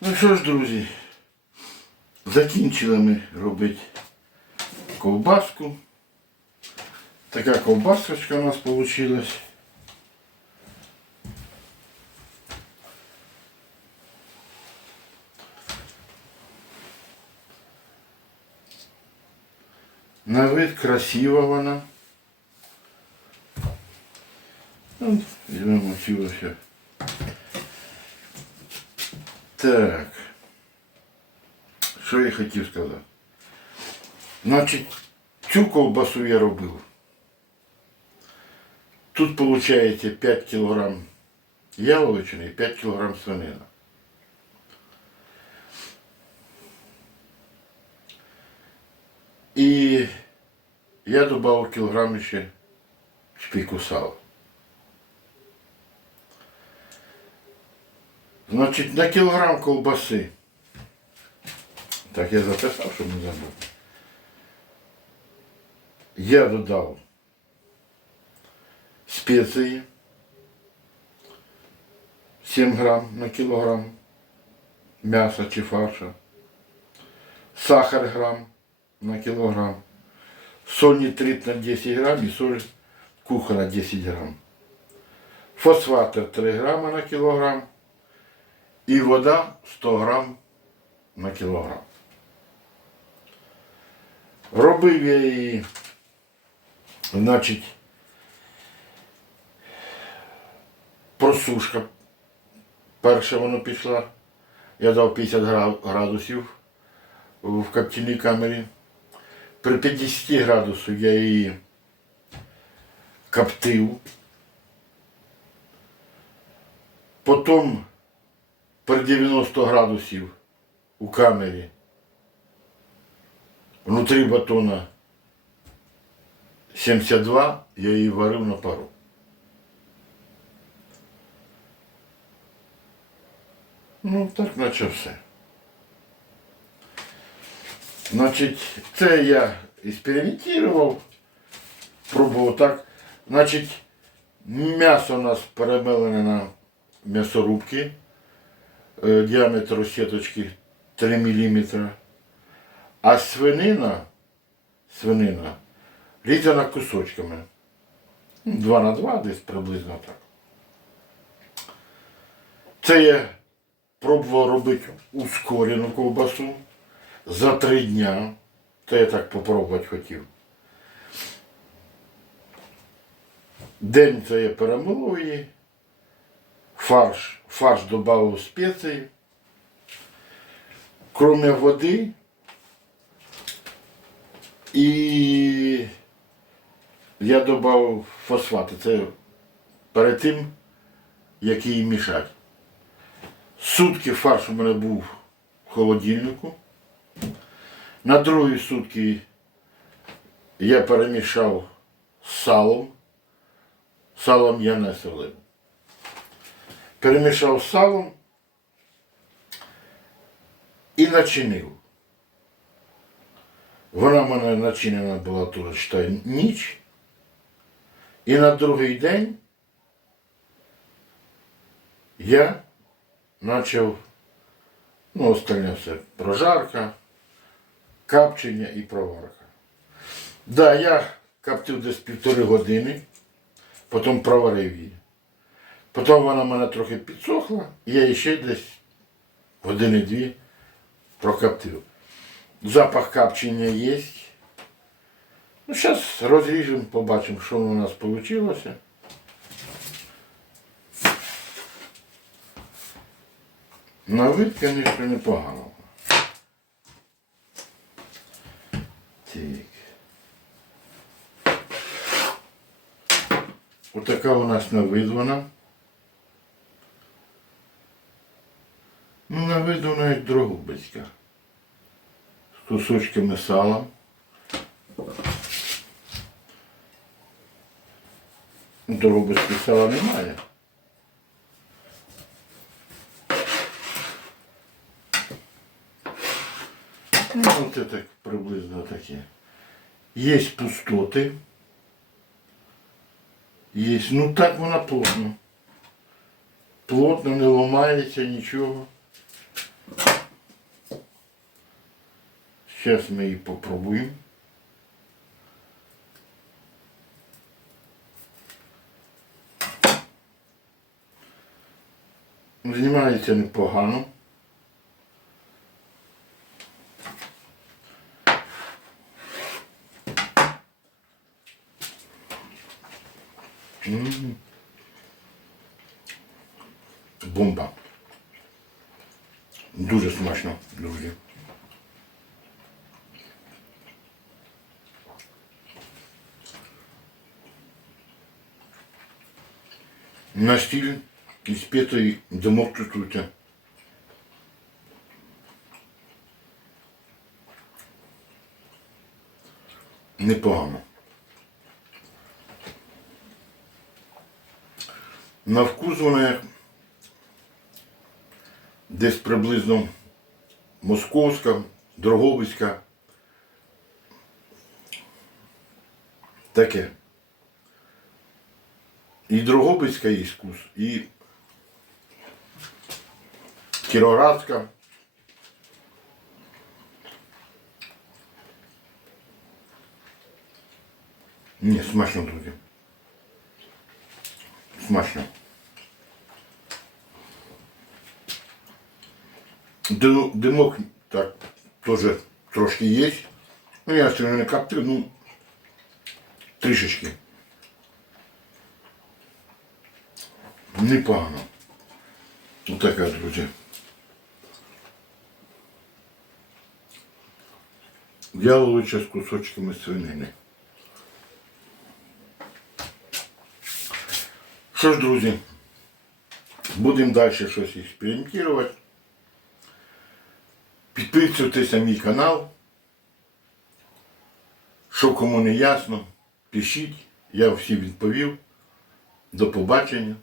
Ну що ж, друзі, закінчили ми робити ковбаску. Така ковбасочка у нас вийшла. На вид красива вона. Ну, Візьмемо ось. Так. Що я хотів сказати? Значить, цю ковбасу я робив. Тут виходить 5 кг яловичини і 5 кг свинина. І я додав кілограм ще шпіку сала. Значить, на кілограм ковбаси. Так, я записав, щоб не забув. Я додав спеції. 7 грам на кілограм. М'яса чи фарша, сахар грам на кілограм, соль нитрит на 10 грам і соль кухона 10 грам, фосфатор 3 грама на кілограм і вода 100 грам на кілограм. Робив я її, значить, просушка. Перше воно пішла. Я дав 50 градусів в коптільній камері. При 50 градусах я її коптив. Потім при 90 градусів у камері внутрі батона 72 я її варив на пару. Ну, так наче все. Значить, це я експериментував, пробував так. Значить, м'ясо у нас перемелене на м'ясорубки, е, діаметр сіточки 3 мм. А свинина, свинина різана кусочками. 2 на 2 десь приблизно так. Це я пробував робити ускорену ковбасу за три дня. Це я так попробувати хотів. День це я перемилив її, фарш, фарш додав спеції. Кроме води і я додав фосфати. Це перед тим, як її мішати. Сутки фарш у мене був в холодильнику. На другі сутки я перемішав з салом. Салом я не солив. Перемішав салом і начинив. Вона в мене начинена була тут, считай, ніч. І на другий день я почав, ну, остальне все, прожарка, капчення і проварка. Да, я коптив десь півтори години, потім проварив її. Потім вона в мене трохи підсохла, і я ще десь години-дві прокоптив. Запах капчення є. Ну, зараз розріжемо, побачимо, що у нас вийшло. На вид, звісно, непогано. Так. Отака у нас на вид вона. Ну, на вид вона дрогобицька. З кусочками сала. Дрогобицького сала немає. Ну, це так приблизно таке. Є пустоти. Є, ну так вона плотно. Плотно, не ламається нічого. Зараз ми її попробуємо. Знімається непогано. М. Бомба. Дуже смачно, друзі. На стіль із п'ятої димок чувствуйте. Непогано. На вкус вона як десь приблизно московська, Дрогобицька. Таке. І Дрогобицька є вкус, і Кіровоградська. Ні, смачно, друзі. Смачно. Ди- Димок так теж трошки є. Ну, я ще не коптив, ну, трішечки. Непогано. Отака, друзі. Яловича з кусочками свинини. Що ж, друзі, будемо далі щось експериментувати. Підписуйтесь на мій канал. Що кому не ясно, пишіть, я всім відповів. До побачення.